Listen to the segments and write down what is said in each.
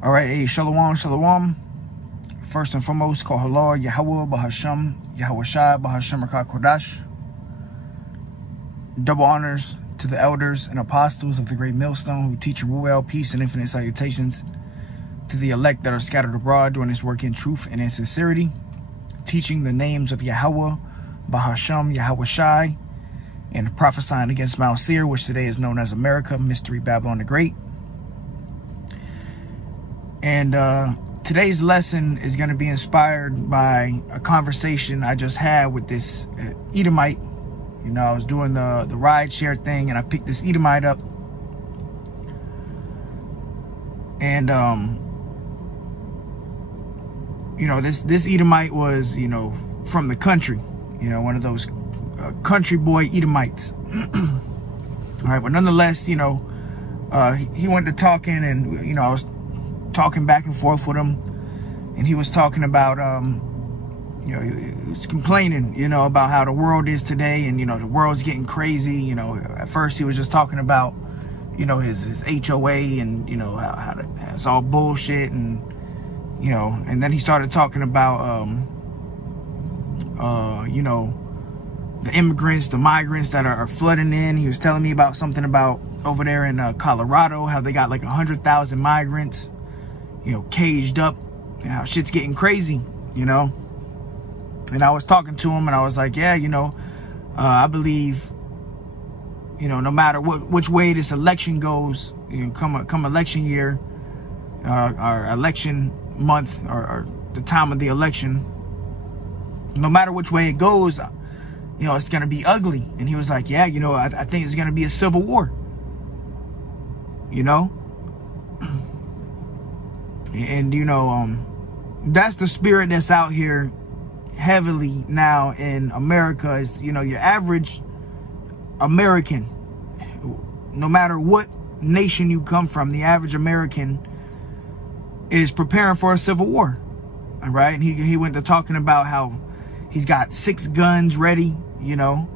All right, hey, shalom, shalom. First and foremost, call halal, Yahweh, Bahasham, Yahweh Shai, Bahasham, Rakah Kodash. Double honors to the elders and apostles of the great millstone who teach and rule peace and infinite salutations to the elect that are scattered abroad doing this work in truth and in sincerity, teaching the names of Yahweh, Bahasham, Yahweh Shai, and prophesying against Mount Seir, which today is known as America, Mystery Babylon the Great. And today's lesson is going to be inspired by a conversation I just had with this Edomite. You know, I was doing the ride share thing and I picked this Edomite up. And, you know, this Edomite was, you know, from the country, you know, one of those country boy Edomites. All right, but nonetheless, you know, he went to talking and, you know, I was talking back and forth with him, and he was talking about you know, he was complaining, you know, about how the world is today, and you know, the world's getting crazy. You know, at first he was just talking about, you know, his HOA and, you know, how it's all bullshit, and you know, and then he started talking about you know, the immigrants, the migrants that are flooding in. He was telling me about something about over there in Colorado, how they got like 100,000 migrants, you know, caged up, and how shit's getting crazy, you know. And I was talking to him and I was like, yeah, you know, I believe, you know, no matter which way this election goes, you know, come election year, or election month, or the time of the election, no matter which way it goes, you know, it's going to be ugly. And he was like, yeah, you know, I think it's going to be a civil war, you know. And, you know, that's the spirit that's out here heavily now in America. Is, you know, your average American, no matter what nation you come from, the average American is preparing for a civil war. All right. And he went to talking about how he's got 6 guns ready, you know,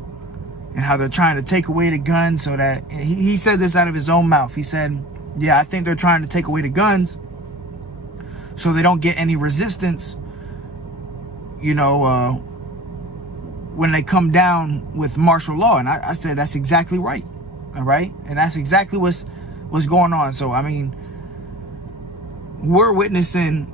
and how they're trying to take away the guns so that he said this out of his own mouth. He said, yeah, I think they're trying to take away the guns so they don't get any resistance, you know, when they come down with martial law. And I said, that's exactly right. All right. And that's exactly what's going on. So, I mean, we're witnessing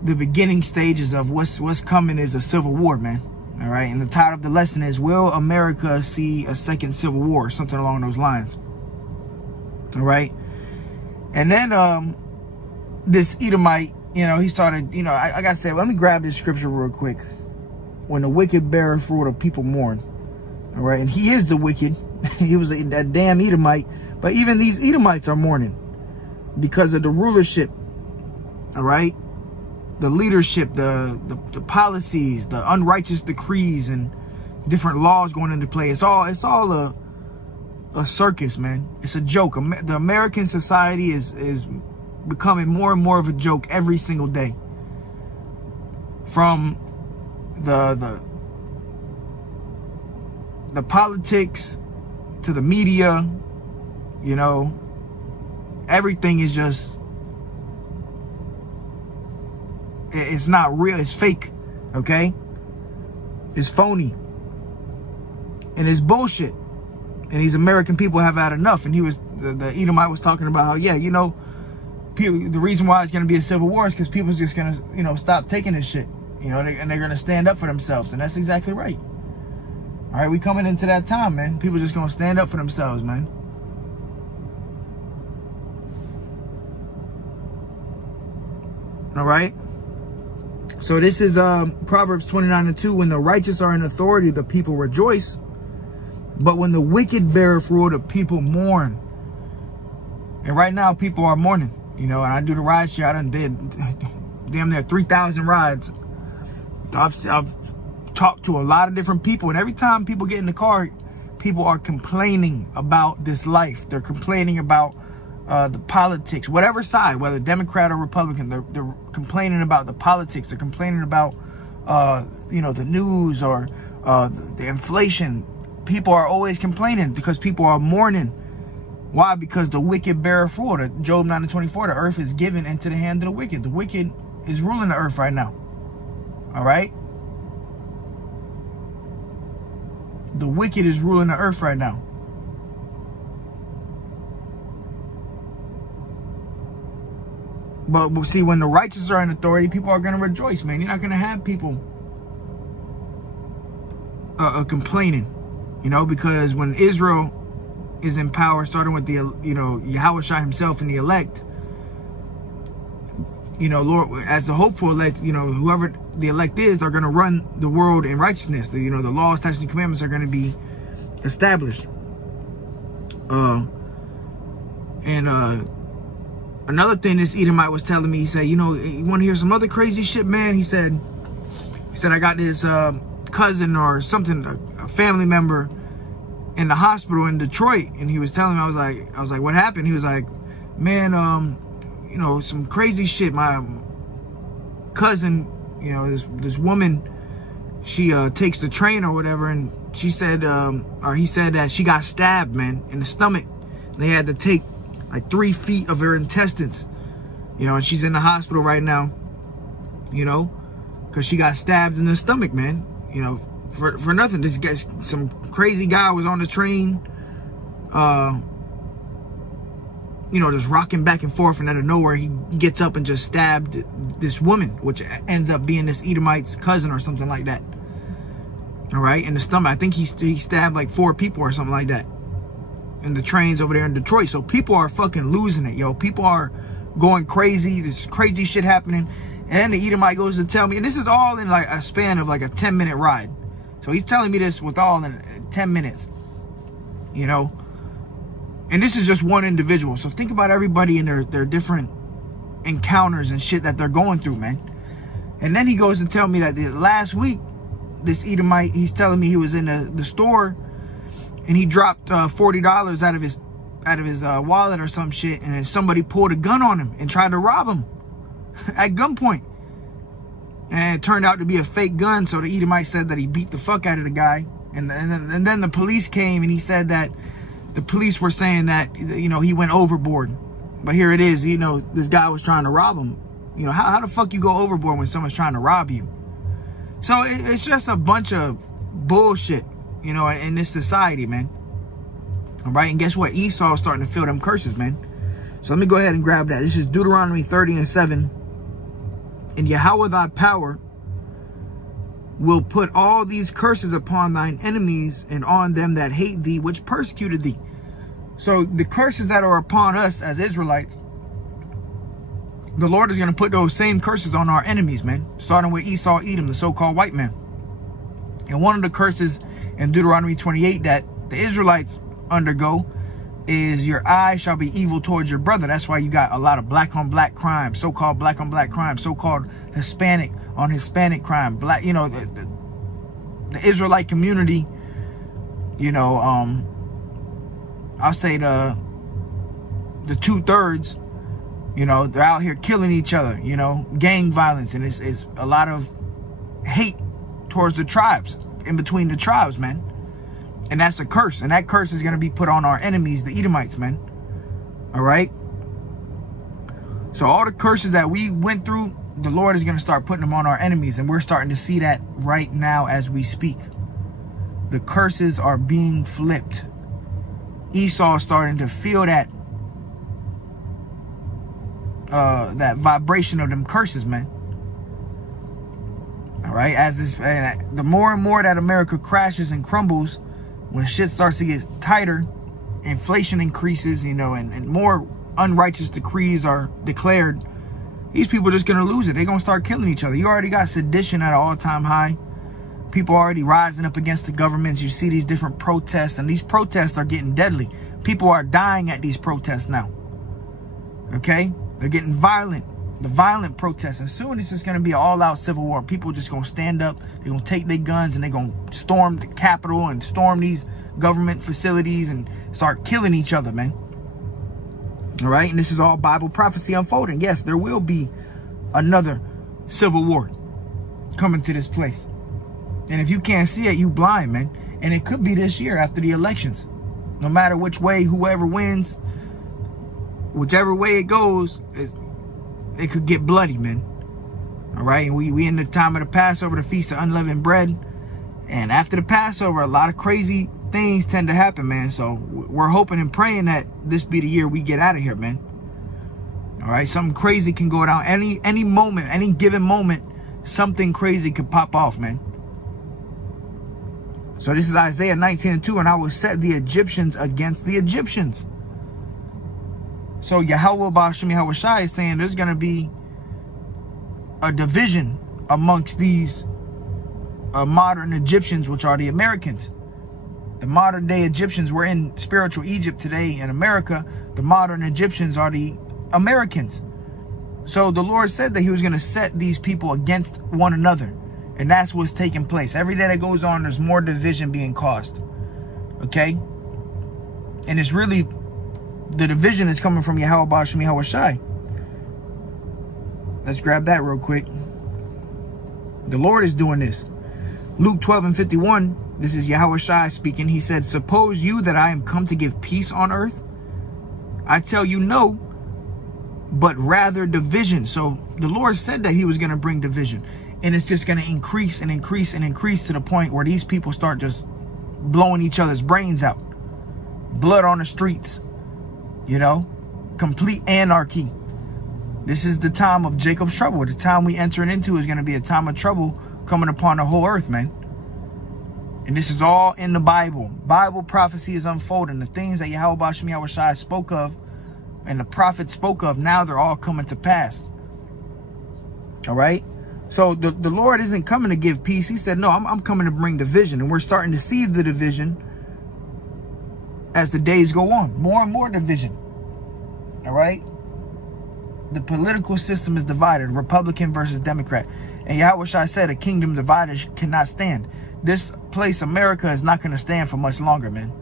the beginning stages of what's coming is a civil war, man. All right. And the title of the lesson is, will America see a second civil war? Something along those lines. All right. And then this Edomite, you know, he started, you know, I gotta say, let me grab this scripture real quick. When the wicked bear fruit, the people mourn. All right. And he is the wicked. He was a damn Edomite. But even these Edomites are mourning because of the rulership. All right. The leadership, the policies, the unrighteous decrees and different laws going into play. It's all a circus, man. It's a joke. The American society is becoming more and more of a joke every single day. From the politics to the media, you know, everything is just, it's not real. It's fake. Okay. It's phony. And it's bullshit. And these American people have had enough. And he was, the Edomite was talking about how, yeah, you know, people, the reason why it's going to be a civil war is because people's just going to, you know, stop taking this shit, you know, and they're going to stand up for themselves. And that's exactly right. All right. We coming into that time, man. People just going to stand up for themselves, man. All right. So this is Proverbs 29:2. When the righteous are in authority, the people rejoice. But when the wicked beareth rule, the people mourn. And right now, people are mourning. You know, and I do the ride share. I done did damn near 3,000 rides. I've talked to a lot of different people. And every time people get in the car, people are complaining about this life. They're complaining about the politics, whatever side, whether Democrat or Republican, they're complaining about the politics. They're complaining about, you know, the news or the inflation. People are always complaining because people are mourning. Why? Because the wicked bear fruit. Job 9:24, the earth is given into the hand of the wicked. The wicked is ruling the earth right now. All right? The wicked is ruling the earth right now. But we'll see, when the righteous are in authority, people are going to rejoice, man. You're not going to have people complaining, you know, because when Israel is in power, starting with the, you know, Yahushua himself and the elect, you know, Lord, as the hopeful elect, you know, whoever the elect is, are going to run the world in righteousness. The, you know, the laws, statutes, and commandments are going to be established. Another thing this Edomite was telling me, he said, you know, you want to hear some other crazy shit, man? He said, I got this cousin or something, a family member in the hospital in Detroit, and he was telling me, I was like, what happened? He was like, man, you know, some crazy shit. My cousin, you know, this woman, she takes the train or whatever, and she said, or he said that she got stabbed, man, in the stomach. They had to take like 3 feet of her intestines, you know, and she's in the hospital right now, you know, because she got stabbed in the stomach, man, you know, for nothing. This guy, some crazy guy was on the train, you know, just rocking back and forth, and out of nowhere, he gets up and just stabbed this woman, which ends up being this Edomite's cousin or something like that. All right, in the stomach. I think he stabbed like 4 people or something like that in the trains over there in Detroit. So people are fucking losing it, yo. People are going crazy. There's crazy shit happening. And then the Edomite goes to tell me, and this is all in like a span of like a 10-minute ride. So he's telling me this with all in 10 minutes, you know. And this is just one individual. So think about everybody in their different encounters and shit that they're going through, man. And then he goes to tell me that last week, this Edomite, he's telling me he was in the store, and he dropped $40 out of his wallet or some shit, and then somebody pulled a gun on him and tried to rob him at gunpoint. And it turned out to be a fake gun. So the Edomite said that he beat the fuck out of the guy, and then the police came, and he said that the police were saying that, you know, he went overboard. But here it is, you know, this guy was trying to rob him. You know, how the fuck you go overboard when someone's trying to rob you? So it's just a bunch of bullshit, you know, in this society, man. All right, and guess what? Esau is starting to feel them curses, man. So let me go ahead and grab that. This is Deuteronomy 30:7. And Yahweh thy power will put all these curses upon thine enemies and on them that hate thee, which persecuted thee. So the curses that are upon us as Israelites, the Lord is going to put those same curses on our enemies, man. Starting with Esau, Edom, the so-called white man. And one of the curses in Deuteronomy 28 that the Israelites undergo is your eye shall be evil towards your brother. That's why you got a lot of black on black crime, so-called black on black crime, so-called Hispanic on Hispanic crime. Black, you know, the Israelite community, you know, I'll say the 2/3, you know, they're out here killing each other, you know, gang violence, and it's a lot of hate towards the tribes, in between the tribes, man. And that's a curse, and that curse is going to be put on our enemies, the Edomites, man. All right? So all the curses that we went through, the Lord is going to start putting them on our enemies, and we're starting to see that right now as we speak. The curses are being flipped. Esau is starting to feel that that vibration of them curses, man. All right? As this, the more and more that America crashes and crumbles, when shit starts to get tighter, inflation increases, you know, and more unrighteous decrees are declared, these people are just going to lose it. They're going to start killing each other. You already got sedition at an all-time high. People are already rising up against the governments. You see these different protests, and these protests are getting deadly. People are dying at these protests now. Okay? They're getting violent. The violent protests. And soon it's just going to be an all-out civil war. People are just going to stand up. They're going to take their guns and they're going to storm the Capitol and storm these government facilities and start killing each other, man. All right? And this is all Bible prophecy unfolding. Yes, there will be another civil war coming to this place. And if you can't see it, you blind, man. And it could be this year after the elections. No matter which way, whoever wins, whichever way it goes, it could get bloody, man. All right, and we in the time of the Passover, the Feast of Unleavened Bread. And after the Passover, a lot of crazy things tend to happen, man. So we're hoping and praying that this be the year we get out of here, man. All right, something crazy can go down. Any moment, any given moment, something crazy could pop off, man. So this is Isaiah 19:2, and I will set the Egyptians against the Egyptians. So Yahweh Ba'ashem Yahweh Shai is saying there's going to be a division amongst these modern Egyptians, which are the Americans. The modern day Egyptians were in spiritual Egypt today in America. The modern Egyptians are the Americans. So the Lord said that he was going to set these people against one another. And that's what's taking place. Every day that goes on, there's more division being caused. Okay? And it's really, the division is coming from Yahweh Ba'ashem Yahweh Shai. Let's grab that real quick. The Lord is doing this. Luke 12:51, this is Yahweh Shai speaking. He said, suppose you that I am come to give peace on earth? I tell you no, but rather division. So the Lord said that he was going to bring division. And it's just going to increase and increase and increase to the point where these people start just blowing each other's brains out. Blood on the streets. You know, complete anarchy. This is the time of Jacob's trouble. The time we entering into is going to be a time of trouble coming upon the whole earth, man. And this is all in the Bible. Bible prophecy is unfolding. The things that Yahweh Ba'ashem Yahweh Shai spoke of and the prophet spoke of, now they're all coming to pass. All right. So the Lord isn't coming to give peace. He said, no, I'm coming to bring division. And we're starting to see the division as the days go on. More and more division. All right. The political system is divided. Republican versus Democrat. And Yahweh Shai said a kingdom divided cannot stand. This place, America, is not going to stand for much longer, man.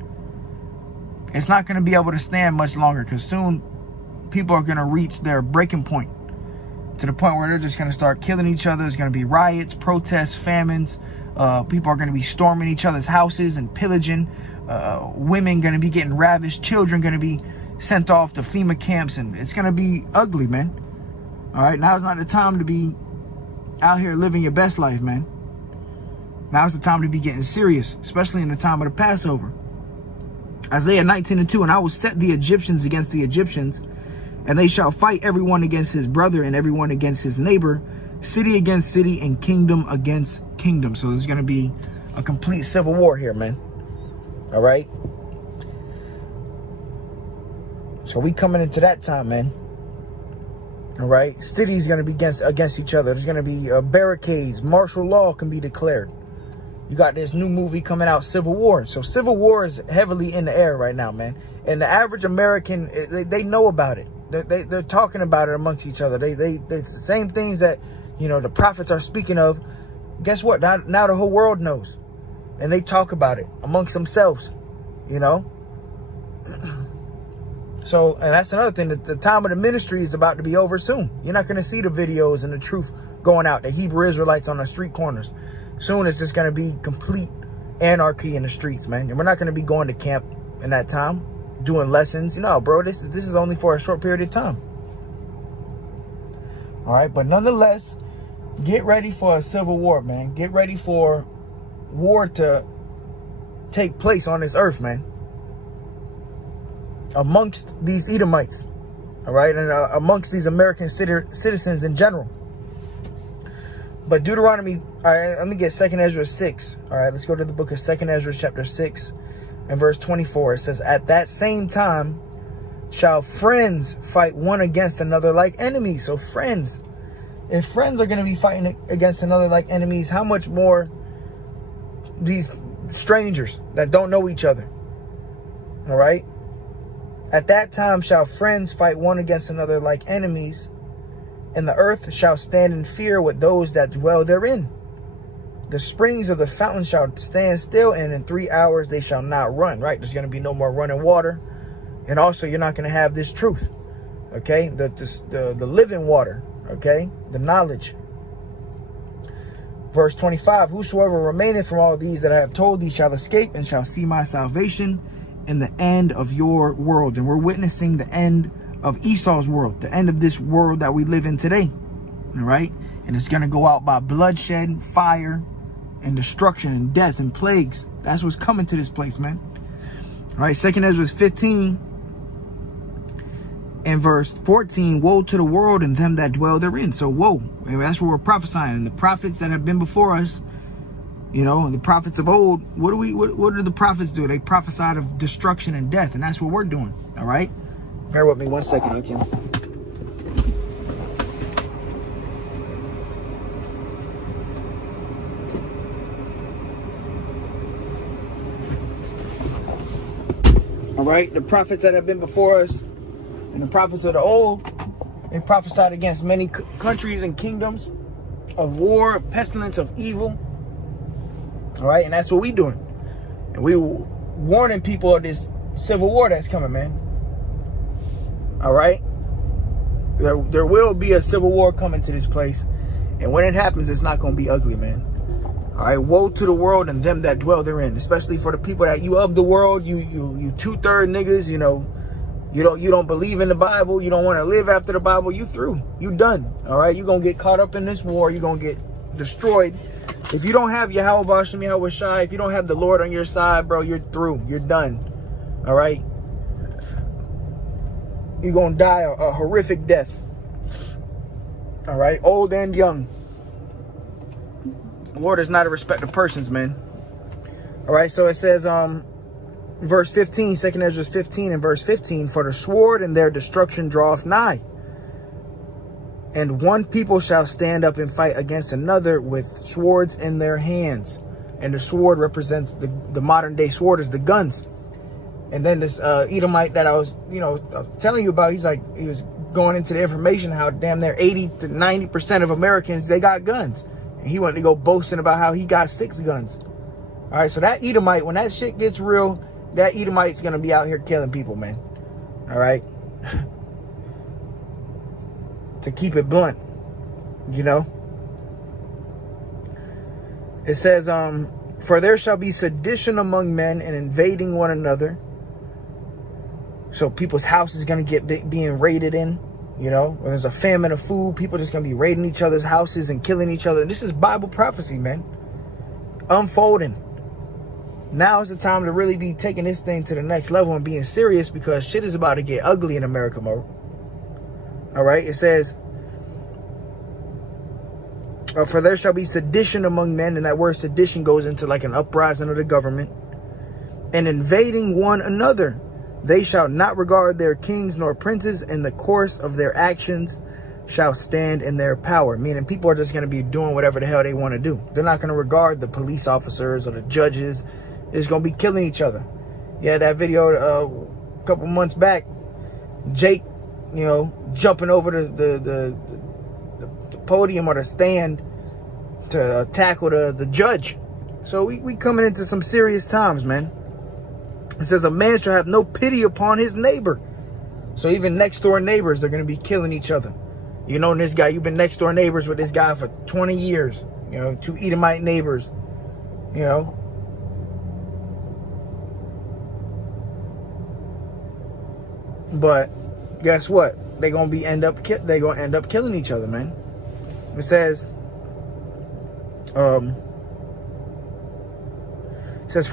It's not going to be able to stand much longer because soon people are going to reach their breaking point. To the point where they're just going to start killing each other. There's going to be riots, protests, famines. People are going to be storming each other's houses and pillaging. Women going to be getting ravished. Children going to be sent off to FEMA camps. And it's going to be ugly, man. All right. Now is not the time to be out here living your best life, man. Now is the time to be getting serious, especially in the time of the Passover. Isaiah 19:2, and I will set the Egyptians against the Egyptians, and they shall fight everyone against his brother and everyone against his neighbor, city against city and kingdom against kingdom. So there's going to be a complete civil war here, man. All right. So we coming into that time, man. All right. Cities going to be against each other. There's going to be barricades. Martial law can be declared. You got this new movie coming out, Civil War. So Civil War is heavily in the air right now, man. And the average American, they know about it. They're talking about it amongst each other. They the same things that, you know, the prophets are speaking of. Guess what? Now the whole world knows. And they talk about it amongst themselves, you know. So, and that's another thing. The time of the ministry is about to be over soon. You're not going to see the videos and the truth going out. The Hebrew Israelites on the street corners. Soon it's just going to be complete anarchy in the streets, man. And we're not going to be going to camp in that time, doing lessons. You know, bro, this is only for a short period of time. All right. But nonetheless, get ready for a civil war, man. Get ready for war to take place on this earth, man. Amongst these Edomites. All right. And amongst these American citizens in general. But Deuteronomy, all right, let me get 2nd Ezra 6. All right, let's go to the book of 2nd Ezra chapter 6 and verse 24. It says, at that same time shall friends fight one against another like enemies. So friends, if friends are going to be fighting against another like enemies, how much more these strangers that don't know each other? All right. At that time shall friends fight one against another like enemies. And the earth shall stand in fear with those that dwell therein. The springs of the fountain shall stand still, and in 3 hours they shall not run. Right? There's going to be no more running water. And also, you're not going to have this truth. Okay? The living water. Okay? The knowledge. Verse 25. Whosoever remaineth from all these that I have told thee shall escape and shall see my salvation in the end of your world. And we're witnessing the end of Esau's world, the end of this world that we live in today. All right. And it's going to go out by bloodshed, fire, and destruction and death and plagues. That's what's coming to this place, man. All right. 2 Ezra 15 and verse 14. Woe to the world and them that dwell therein. So woe. And that's what we're prophesying. And the prophets that have been before us, you know, and the prophets of old, what do the prophets do? They prophesied of destruction and death. And that's what we're doing. All right. Bear with me 1 second, okay? All right, the prophets that have been before us and the prophets of the old, they prophesied against many countries and kingdoms of war, of pestilence, of evil. All right, and that's what we doing. And we warning people of this civil war that's coming, man. All right, there will be a civil war coming to this place. And when it happens, it's not going to be ugly, man. All right, woe to the world and them that dwell therein, especially for the people that you of the world, you 2/3 niggas, you know, you don't believe in the Bible, you don't want to live after the Bible, you through, you done. All right, you're gonna get caught up in this war, you're gonna get destroyed. If you don't have Yahweh Bashem, Yahweh Shai, if you don't have the Lord on your side, bro, you're through, you're done. All right, you're gonna die a horrific death. All right, old and young. The Lord is not a respect of persons, man. All right, so it says, verse 15, 2 Ezra 15 and verse 15, for the sword and their destruction draweth nigh. And one people shall stand up and fight against another with swords in their hands. And the sword represents the modern day sword is the guns. And then this Edomite that I was telling you about, he was going into the information how damn near 80 to 90% of Americans, they got guns. And he wanted to go boasting about how he got 6 guns. All right, so that Edomite, when that shit gets real, that Edomite's going to be out here killing people, man. All right. To keep it blunt, you know. It says, for there shall be sedition among men and invading one another. So people's house is going to get being raided in. You know, when there's a famine of food, people just going to be raiding each other's houses and killing each other. This is Bible prophecy, man. Unfolding. Now is the time to really be taking this thing to the next level and being serious, because shit is about to get ugly in America, Mo. All right. It says, for there shall be sedition among men. And that word sedition goes into like an uprising of the government. And invading one another. They shall not regard their kings nor princes, and the course of their actions shall stand in their power. Meaning people are just going to be doing whatever the hell they want to do. They're not going to regard the police officers or the judges. They're going to be killing each other. Yeah, that video a couple months back, Jake, you know, jumping over the podium or the stand to tackle the judge. So we coming into some serious times, man. It says a man shall have no pity upon his neighbor. So even next door neighbors, they're going to be killing each other. You know, this guy, you've been next door neighbors with this guy for 20 years. You know, 2 Edomite neighbors. You know. But guess what? They're going to end up killing each other, man. It says, for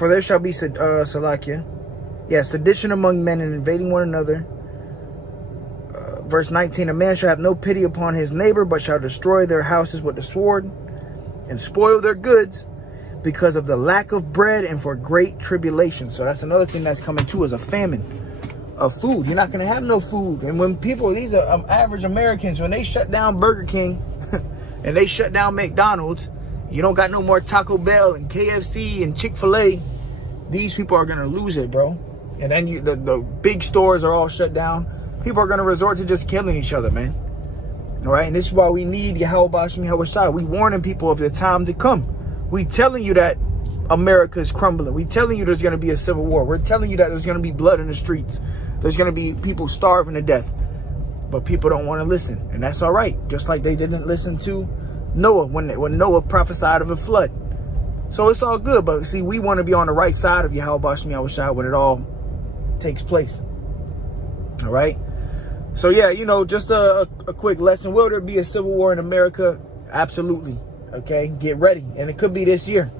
there shall be Salakia. Yeah, sedition among men and invading one another. Verse 19, a man shall have no pity upon his neighbor, but shall destroy their houses with the sword and spoil their goods because of the lack of bread and for great tribulation. So that's another thing that's coming too, is a famine of food. You're not going to have no food. And when people, these are average Americans, when they shut down Burger King and they shut down McDonald's, you don't got no more Taco Bell and KFC and Chick-fil-A. These people are going to lose it, bro. And then the big stores are all shut down. People are going to resort to just killing each other, man. All right? And this is why we need Yahweh Bashem, Yahweh Shai. We warning people of the time to come. We telling you that America is crumbling. We telling you there's going to be a civil war. We're telling you that there's going to be blood in the streets. There's going to be people starving to death. But people don't want to listen. And that's all right. Just like they didn't listen to Noah when Noah prophesied of a flood. So it's all good. But see, we want to be on the right side of Yahweh Bashem, Yahweh Shai when it all takes place. All right. So yeah, you know, just a quick lesson. Will there be a civil war in America? Absolutely. Okay, get ready. And it could be this year.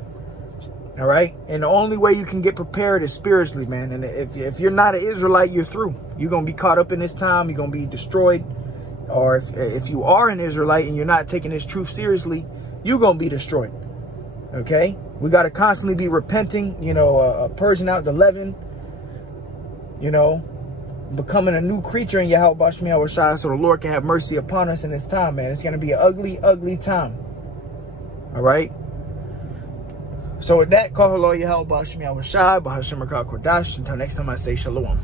All right. And the only way you can get prepared is spiritually, man. And if you're not an Israelite, you're through. You're going to be caught up in this time. You're going to be destroyed. Or if you are an Israelite and you're not taking this truth seriously, you're going to be destroyed. Okay. We got to constantly be repenting, you know, purging out the leaven, you know, becoming a new creature in Yahweh Shai, so the Lord can have mercy upon us in this time, man. It's going to be an ugly, ugly time. All right. So with that, call hello Yahweh Shai, Bahashem Rakah Kodash. Until next time, I say shalom.